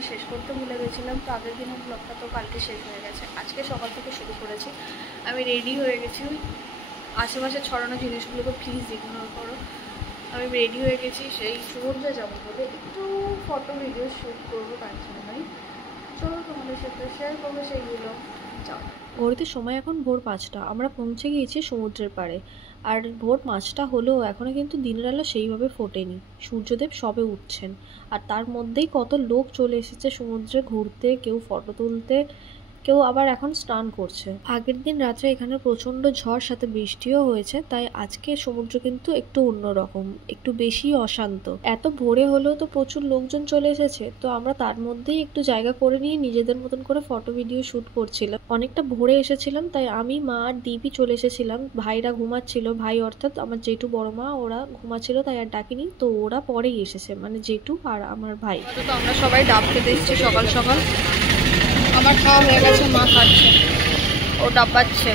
ব্লগটা শেষ করতে ভুলে গেছিলাম। তো আগের দিনের ব্লগটা তো কালকে শেষ হয়ে গেছে, আজকে সকাল থেকে শুরু করেছি। আমি রেডি হয়ে গেছি, আশেপাশে ছড়ানো জিনিসগুলোকে প্লিজ ইগনোর করো। আমি রেডি হয়ে গেছি, সেই সমুদ্রে যাবো বলে একটু ফটো ভিডিও শ্যুট করবো, তার জন্যই চলো তোমাদের সাথে শেয়ার করবো সেইগুলো। যাও। ঘড়িতে সময় এখন ভোর 5টা, আমরা পৌঁছে গিয়েছি সমুদ্রের পাড়ে। আর ভোর 5টা হলেও এখনও কিন্তু দিনের আলো সেইভাবে ফোটেনি, সূর্যদেব সবে উঠছেন। আর তার মধ্যেই কত লোক চলে এসেছে সমুদ্রে ঘুরতে, কেউ ফটো তুলতে, কেউ আবার এখন স্নান করছে। আগের দিন রাত্রে এখানে প্রচণ্ড ঝড় সাথে বৃষ্টিও হয়েছে, তাই আজকে সমুদ্র কিন্তু একটু অন্যরকম, একটু বেশি অশান্ত। এত ভোরে হলেও তো প্রচুর লোকজন চলে এসেছে, তো আমরা তার মধ্যেই একটু জায়গা করে নিয়ে নিজেদের মতন করে ফটো ভিডিও শ্যুট করছিলাম। অনেকটা ভোরে এসেছিলাম, তাই আমি, মা আর দীপই চলে এসেছিলাম। ভাইরা ঘুমাচ্ছিল, ভাই অর্থাৎ আমার জেঠু বড় মা, ওরা ঘুমাচ্ছিল তাই আর ডাকিনি। তো ওরা পরেই এসেছে, মানে জেঠু আর আমার ভাই। তো আমরা সবাই ডাব খেতে এসেছি সকাল সকাল। আমার খাওয়া হয়ে গেছে, মা খাচ্ছে, ও ডাব্বাচ্ছে।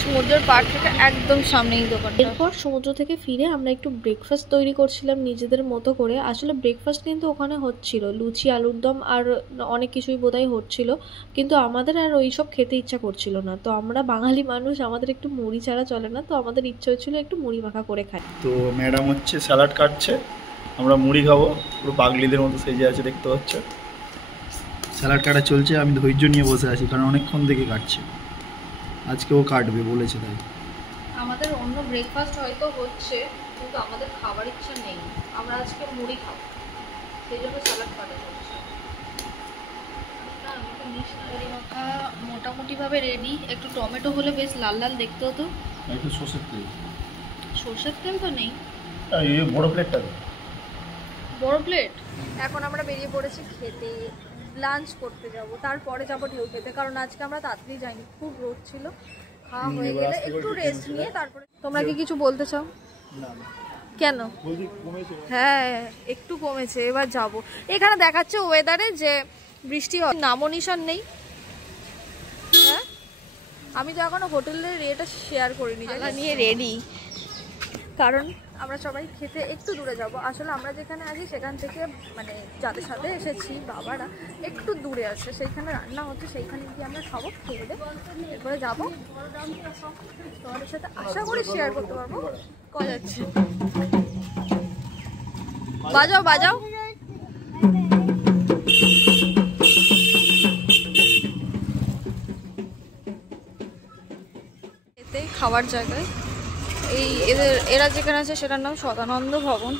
সমুদ্রের পাড় থেকে একদম সামনেই দোকান। এরপর সমুদ্র থেকে ফিরে আমরা একটু ব্রেকফাস্ট তৈরি করছিলাম নিজেদের মতো করে। আসলে ব্রেকফাস্ট কিন্তু ওখানে হচ্ছিল লুচি, আলুর দম আর অনেক কিছুই বোধহয় হচ্ছিল, কিন্তু আমাদের আর ওই সব খেতে ইচ্ছা করছিল না। তো আমরা বাঙালি মানুষ, আমাদের একটু মুড়ি ছাড়া চলে না, তো আমাদের ইচ্ছা হচ্ছিল একটু মুড়ি মাখা করে খাই। তো ম্যাডাম হচ্ছে স্যালাড কাটছে, আমরা মুড়ি খাবো, পুরো পাগলিদের মতো সেজে আছে দেখতে পাচ্ছে। স্যালাড কাটা চলছে, আমি ধৈর্য নিয়ে বসে আছি কারণ অনেকক্ষণ থেকে কাটছে, আজকেও কাটবে বলেছে তাই। আমাদের অন্য ব্রেকফাস্ট হয়তো হচ্ছে, কিন্তু আমাদের খাবার ইচ্ছা নেই, আমরা আজকে মুড়ি খাবো, সেই জন্য স্যালাড কাটা চলছে। মোটামুটিভাবে রেডি, একটু টমেটো হলে বেশ লাল লাল দেখতে হতো। একটু সর্ষের তেল, সর্ষের তেল তো নেই। এই বড় প্লেটটা, বড় প্লেট। এখন আমরা বেরিয়ে পড়েছি খেতে, লাঞ্চ করতে যাব, তারপরে যাবো ঢেউ খেতে, কারণ আজকে আমরা তাড়াতাড়ি যাইনি, খুব রোদ ছিল। খাওয়া হয়ে গেলে একটু রেস্ট নিয়ে তারপরে। তোমরা কি কিছু বলতে চাও? কেন? হ্যাঁ একটু কমেছে, এবার যাব। এখানে দেখাচ্ছে ওয়েদারে যে বৃষ্টি হয়, নামো নিশান নেই। হ্যাঁ, আমি তো এখনো হোটেলের রেটটা শেয়ার করিনি, জায়গা নিয়ে রেডি, কারণ আমরা সবাই খেতে একটু দূরে যাব। আসলে আমরা যেখানে আছি সেখান থেকে, মানে যাদের সাথে এসেছি বাবারা একটু দূরে আছে, সেইখানে রান্না হচ্ছে, সেইখানে গিয়ে আমরা খাবো, খেয়ে দেবো, এরপরে যাবো। তোমাদের সাথে আশা করি শেয়ার করতে পারবো। কল যাচ্ছে, বাজাও বাজাও। এতেই খাওয়ার জায়গায়, এই এরা যেখানে আছে সেটার নাম সদানন্দ ভবন,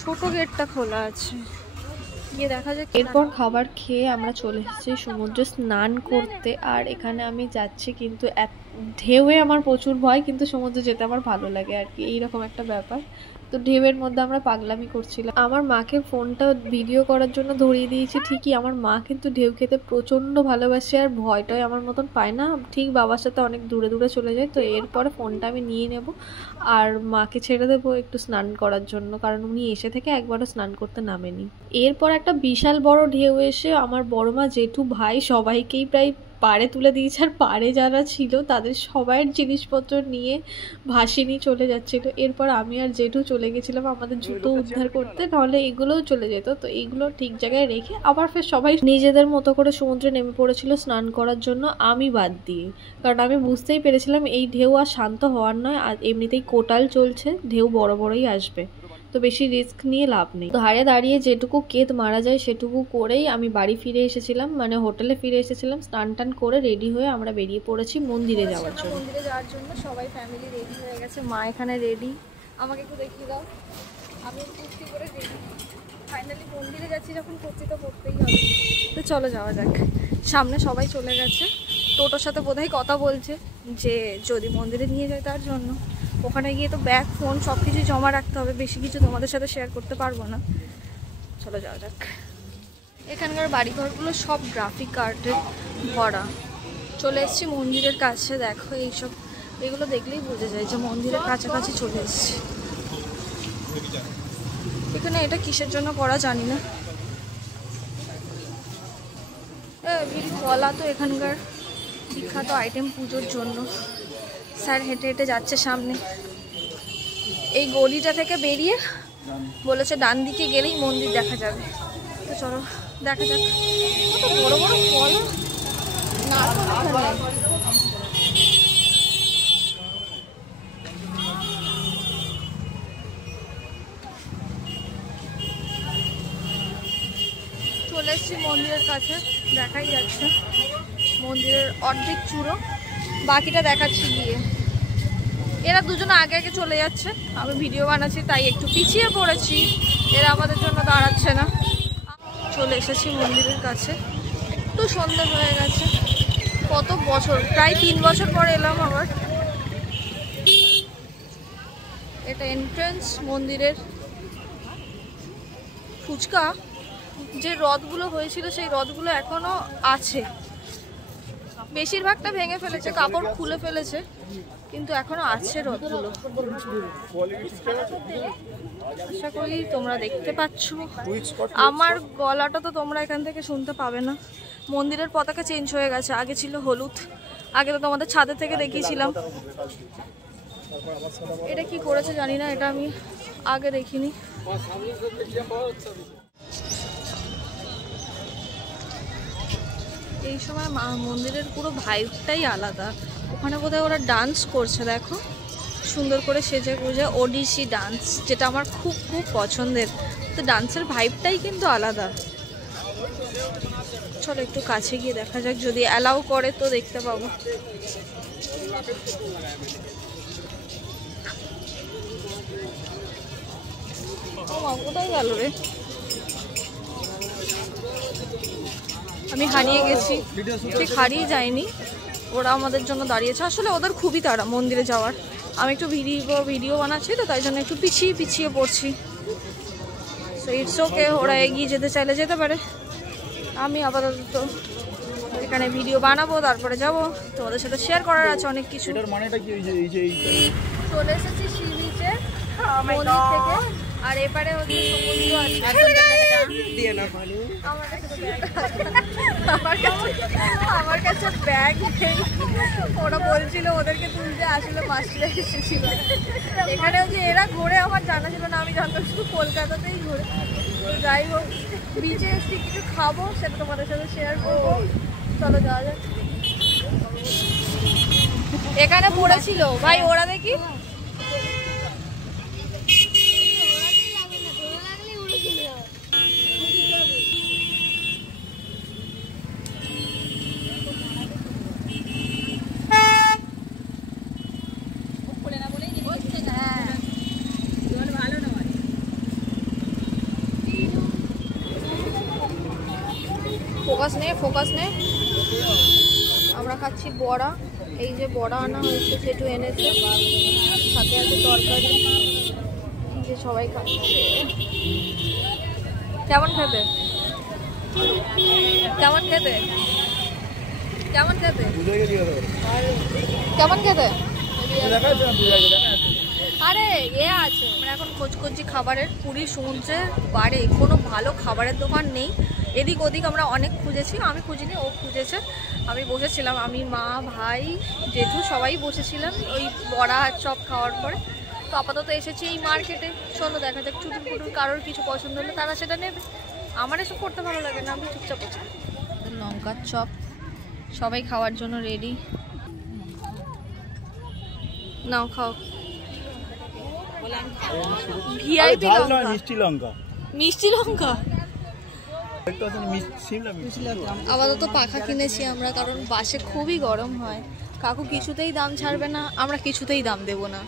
ছোট গেটটা খোলা আছে, গিয়ে দেখা যাক। এরপর খাবার খেয়ে আমরা চলে এসেছি সমুদ্রে স্নান করতে। আর এখানে আমি যাচ্ছি, কিন্তু ঢেউয়ে আমার প্রচুর ভয়, কিন্তু সমুদ্রে যেতে আমার ভালো লাগে আর কি, এইরকম একটা ব্যাপার। তো ঢেউয়ের মধ্যে আমরা পাগলামি করছিলাম। আমার মাকে ফোনটা ভিডিও করার জন্য ধরিয়ে দিয়েছি ঠিকই, আমার মা কিন্তু ঢেউ খেতে প্রচণ্ড ভালোবাসে আর ভয়টাই আমার মতন পায় না, ঠিক বাবার সাথে অনেক দূরে দূরে চলে যায়। তো এরপরে ফোনটা আমি নিয়ে নেব আর মাকে ছেড়ে দেবো একটু স্নান করার জন্য, কারণ উনি এসে থেকে একবারও স্নান করতে নামেনি। এরপর একটা বিশাল বড় ঢেউ এসে আমার বড় মা, জেঠু, ভাই সবাইকেই প্রায় পাড়ে তুলে দিয়েছে। আর পাড়ে যারা ছিল তাদের সবাইয়ের জিনিসপত্র নিয়ে ভাসিয়ে চলে যাচ্ছিল। এরপর আমি আর জেঠু চলে গেছিলাম আমাদের জুতো উদ্ধার করতে, নাহলে এগুলোও চলে যেত। তো এইগুলো ঠিক জায়গায় রেখে আবার ফের সবাই নিজেদের মতো করে সমুদ্রে নেমে পড়েছিল স্নান করার জন্য, আমি বাদ দিয়ে, কারণ আমি বুঝতেই পেরেছিলাম এই ঢেউ আর শান্ত হওয়ার নয়, আর এমনিতেই কোটাল চলছে, ঢেউ বড় বড়ই আসবে, তো বেশি রিস্ক নিয়ে লাভ নেই। ধারে দাঁড়িয়ে যেটুকু কেত মারা যায় সেটুকু করেই আমি বাড়ি ফিরে এসেছিলাম, মানে হোটেলে ফিরে এসেছিলাম। স্নান টান করে রেডি হয়ে আমরা বেরিয়ে পড়েছি মন্দিরে যাওয়ার জন্য। মন্দিরে যাওয়ার জন্য সবাই ফ্যামিলি রেডি হয়ে গেছে, মা এখানে রেডি, আমাকে একটু দেখিয়ে দাও। আমি কুর্তি করে রেডি, ফাইনালি মন্দিরে যাচ্ছি যখন কুর্তি তো করতেই হবে। তো চলো যাওয়া যাক। সামনে সবাই চলে গেছে, টোটোর সাথে বোধহয় কথা বলছে যে যদি মন্দিরে নিয়ে যায় তার জন্য। ওখানে গিয়ে তো ব্যাগ, ফোন সব কিছুই জমা রাখতে হবে, বেশি কিছু তোমাদের সাথে শেয়ার করতে পারবো না। চলো যাওয়া যাক। এখানকার বাড়িঘরগুলো সব গ্রাফিক আর্টে ভরা। চলে এসেছি মন্দিরের কাছে, দেখো এইসব, এগুলো দেখলেই বোঝা যায় যে মন্দিরের কাছাকাছি চলে এসেছি। এখানে এটা কিসের জন্য করা জানি না, কলা তো এখানকার বিখ্যাত আইটেম পুজোর জন্য। স্যার হেঁটে হেঁটে যাচ্ছে সামনে, এই গলিটা থেকে বেরিয়ে বলেছে ডান দিকে গেলেই মন্দির দেখা যাবে। তো চলো দেখা যাক। কত বড় বড় ফল, চলে এসেছি মন্দিরের কাছে, দেখাই যাচ্ছে মন্দিরের অর্ধেক চূড়ো, বাকিটা দেখাচ্ছি গিয়ে। এরা দুজনে আগে আগে চলে যাচ্ছে, আমি ভিডিও বানাচ্ছি তাই একটু পিছিয়ে পড়েছি, এরা আমাদের জন্য দাঁড়াচ্ছে না। চলে এসেছি মন্দিরের কাছে, একটু সন্ধ্যা হয়ে গেছে। কত বছর, প্রায় 3 বছর পর এলাম আবার। এটা এন্ট্রান্স মন্দিরের। ফুচকা যে রথগুলো হয়েছিল সেই রথগুলো এখনো আছে, বেশিরভাগটা ভেঙে ফেলেছে, কাপড় খুলে ফেলেছে, কিন্তু এখনো আছে রথগুলো। আশা করি তোমরা দেখতে পাচ্ছ। আমার গলাটা তো তোমরা এখান থেকে শুনতে পাবে না। মন্দিরের পতাকা চেঞ্জ হয়ে গেছে, আগে ছিল হলুদ, আগে তো তোমাদের ছাদে থেকে দেখিয়েছিলাম। এটা কি করেছে জানি না, এটা আমি আগে দেখিনি। এই সময় মন্দিরের পুরো ভাইবটাই আলাদা। ওখানে বোধহয় ওরা ডান্স করছে, দেখো সুন্দর করে সেজে গুজে, ওডিসি ডান্স, যেটা আমার খুব খুব পছন্দের। তো ডান্সের ভাইবটাই কিন্তু আলাদা। চলো একটু কাছে গিয়ে দেখা যাক, যদি অ্যালাউ করে তো দেখতে পাবো। কোথায় গেল রে? আমি হারিয়ে গেছি, ঠিক হারিয়ে যায়নি, ওরা আমাদের জন্য দাঁড়িয়েছে। আসলে ওদের খুবই তাড়া মন্দিরে যাওয়ার। আমি একটু ভিডিও বানাচ্ছি তো তাই জন্য একটু পিছিয়ে পিছিয়ে পড়ছি। সো ইটস ওকে, ওরা এগিয়ে যেতে চাইলে যেতে পারে। আমি আপাতত এখানে ভিডিও বানাবো, তারপরে যাব, তোমাদের সাথে শেয়ার করার আছে অনেক কিছু। চলে এসেছি সি বিচে মন্দির থেকে, আর এপারে হচ্ছে সমুদ্র আছে। আমার কাছে ব্যাগ নেই, ওরা বলছিল ওদেরকে তুলতে, আসলে মাসিরা এসেছিল। এখানে হচ্ছে এরা ঘুরে, আমার জানা ছিল না, আমি জানতাম শুধু কলকাতাতেই ঘুরে। যাই হোক, বিচে এসে কিছু খাবো, সেটা তোমাদের সাথে শেয়ার করবো। চলো যাওয়া যাক। এখানে পড়েছিল ভাই, ওরা দেখি ফোকাস নে। আমরা খাচ্ছি বড়া, এই যে বড়া আনা হয়েছে, সেটু এনেছে, সাথে আছে তরকারি, এই যে সবাই খাচ্ছে। কেমন খেতে? কেমন খেতে? কেমন খেতে? কেমন খেতে? আরে এ আছে, আমরা এখন খোঁজ করছি খাবারের। পুরী সমুদ্রের পাড়ে কোনো ভালো খাবারের দোকান নেই। এদিক ওদিক আমরা অনেক খুঁজেছি, আমি খুঁজিনি, ও খুঁজেছে। আমি বসেছিলাম, আমি, মা, ভাই, জেঠু সবাই বসেছিলাম ওই বড়া চপ খাওয়ার পরে। তো আপাতত এসেছি এই মার্কেটে, চলো দেখা যাক চুটুর পুটুর কারোর কিছু পছন্দ হলে তারা সেটা নেবে। আমার এসব করতে ভালো লাগে না, আমি চুপচাপ বসে। লঙ্কার চপ সবাই খাওয়ার জন্য রেডি, নাও খাও। ভিআইপি লঙ্কা, মিষ্টি লঙ্কা, মিষ্টি লঙ্কা। আপাতত পাখা কিনেছি আমরা, কারণ বাসে খুবই গরম হয়। কাকু কিছুতেই দাম ছাড়বে না, আমরা কিছুতেই দাম দেব না,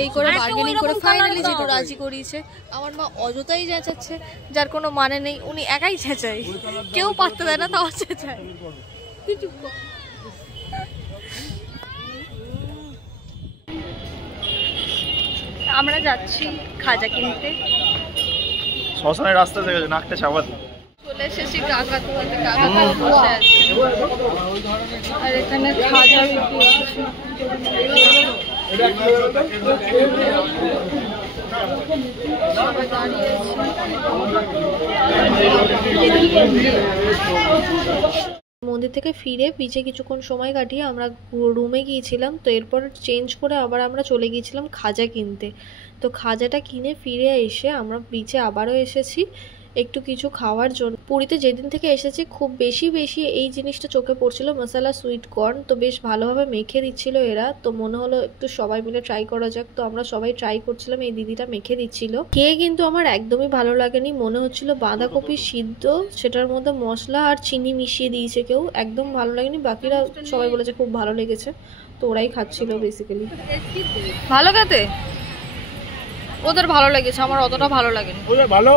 এই করে বার্গেনিং করে ফাইনালি যেটা রাজি করিয়েছে। আমার মা অযথাই চেঁচাচ্ছে, যার কোনো মানে নেই। উনি একাই চেঁচায়, কেউ পাত্তা দেয় না, তাও চেঁচায়। আমরা যাচ্ছি খাজা কিনতে। শ্মশানের রাস্তা থেকে নাকটা চাপাতে চলে এসেছি কাকাতুয়াতে, কাকাতুয়া বসে আছে, আর এখানে খাজা বিক্রি হচ্ছে। সবাই দাঁড়িয়ে আছে। মন্দির থেকে ফিরে বিচে কিছুক্ষণ সময় কাটিয়ে আমরা রুমে গিয়েছিলাম। তো এরপর চেঞ্জ করে আবার আমরা চলে গিয়েছিলাম খাজা কিনতে। তো খাজাটা কিনে ফিরে এসে আমরা বিচে আবারও এসেছি। একটু কিছু খাওয়ার জন্য। পুরীতে যেদিন থেকে এসেছি খুব বেশি এই জিনিসটা চোখে পড়ছিল, মশলা সুইট কর্ন। তো বেশ ভালোভাবে মেখে দিচ্ছিল এরা, তো মনে হলো একটু সবাই মিলে ট্রাই করা যাক। তো আমরা সবাই ট্রাই করছিলাম, এই দিদিটা মেখে দিচ্ছিল। খেয়ে কিন্তু আমার একদমই ভালো লাগেনি, মনে হচ্ছিল বাঁধাকপি সিদ্ধ, সেটার মধ্যে মশলা আর চিনি মিশিয়ে দিয়েছে কেউ, একদম ভালো লাগেনি। বাকিরা সবাই বলেছে খুব ভালো লেগেছে, তো ওরাই খাচ্ছিল বেসিক্যালি। ভালো খেতে, ওদের ভালো লেগেছে, আমার অতটা ভালো লাগেনি। ভালো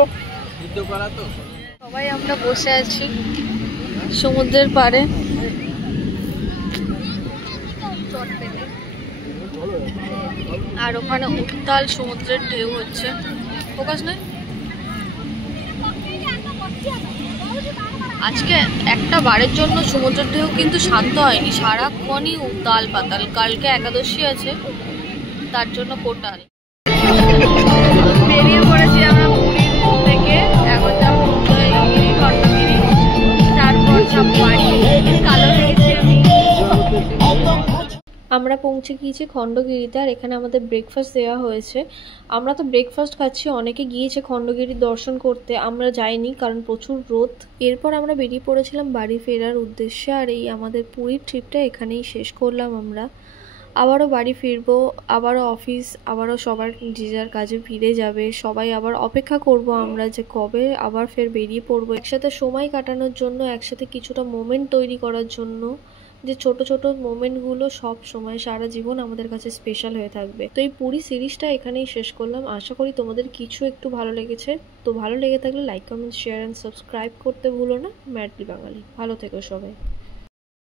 সবাই আমরা বসে আছি সমুদ্রের পাড়ে, আর ওখানে উত্তাল সমুদ্রের ঢেউ হচ্ছে। ফোকাস নয়, আজকে একটা বারের জন্য সমুদ্রের ঢেউ কিন্তু শান্ত হয়নি, সারাক্ষণই উতাল পাতাল। কালকে একাদশী আছে, তার জন্য কোটাল। বেরিয়ে পড়েছি আমরা পুরীর থেকে, এখন যাবো উদয়গিরি, খণ্ডগিরি, তারপর যাবো বাড়ি। কালো হয়েছি আমি। আমরা পৌঁছে গিয়েছি খণ্ডগিরিতে, আর এখানে আমাদের ব্রেকফাস্ট দেওয়া হয়েছে। আমরা তো ব্রেকফাস্ট খাচ্ছি, অনেকে গিয়েছে খণ্ডগিরি দর্শন করতে, আমরা যাইনি কারণ প্রচুর রোদ। এরপর আমরা বেরিয়ে পড়েছিলাম বাড়ি ফেরার উদ্দেশ্যে, আর এই আমাদের পুরীর ট্রিপটা এখানেই শেষ করলাম আমরা। আবারও বাড়ি ফিরবো, আবারও অফিস, আবারও সবার যে যার কাজে ফিরে যাবে। সবাই আবার অপেক্ষা করব আমরা যে কবে আবার ফের বেরিয়ে পড়বো একসাথে সময় কাটানোর জন্য, একসাথে কিছুটা মোমেন্ট তৈরি করার জন্য, যে ছোট ছোট মোমেন্টগুলো সব সময় সারা জীবন আমাদের কাছে স্পেশাল হয়ে থাকবে। তো এই পুরী সিরিজটা এখানেই শেষ করলাম। আশা করি তোমাদের কিছু একটু ভালো লেগেছে। তো ভালো লেগে থাকলে like, comment, share and subscribe করতে ভুলো না। ম্যাডলি বাঙালি, ভালো থেকো সবাই।